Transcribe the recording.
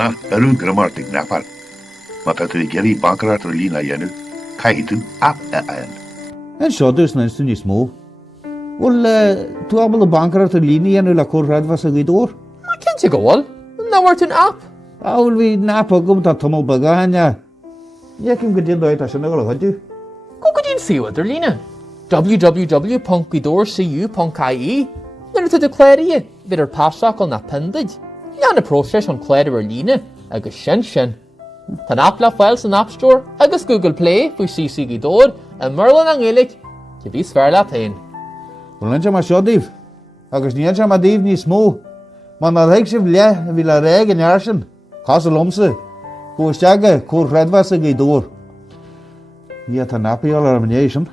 Na, arú grammar ag Nappáil. Má tá tú geirí bancarát ar lína dhéanú, caiithí tú Appáil. En seo dus na stúni smó. Wel, tú abal y bancar at y lini enw la cwr redfas ag i dŵr. Ma cyn ti gol? Na wart yn app. Awl fi nap o gwmta tomol baga hanya. Ie cym gydyn dweud asyn ag olwg ydw. Go gydyn siw ad lina. www.gidorcu.ie Nyr ydw declare i fydd yr pasach o'n appendage. Yan y proses o'n cleder ar lina agos shen. Tan app la files yn App Store agos Google Play fwy CC Gidor a Merlin ang ilig ti fi sfer la tain. Wel, nid yma sio dif. Agos ni yma dif ni smó. Man na rhaid sy'n le fi la reg yn arsyn. Cas y lomse. Hw ysdiaga cwr redfas ag i dŵr. Ie ta Nappáil ar amniation.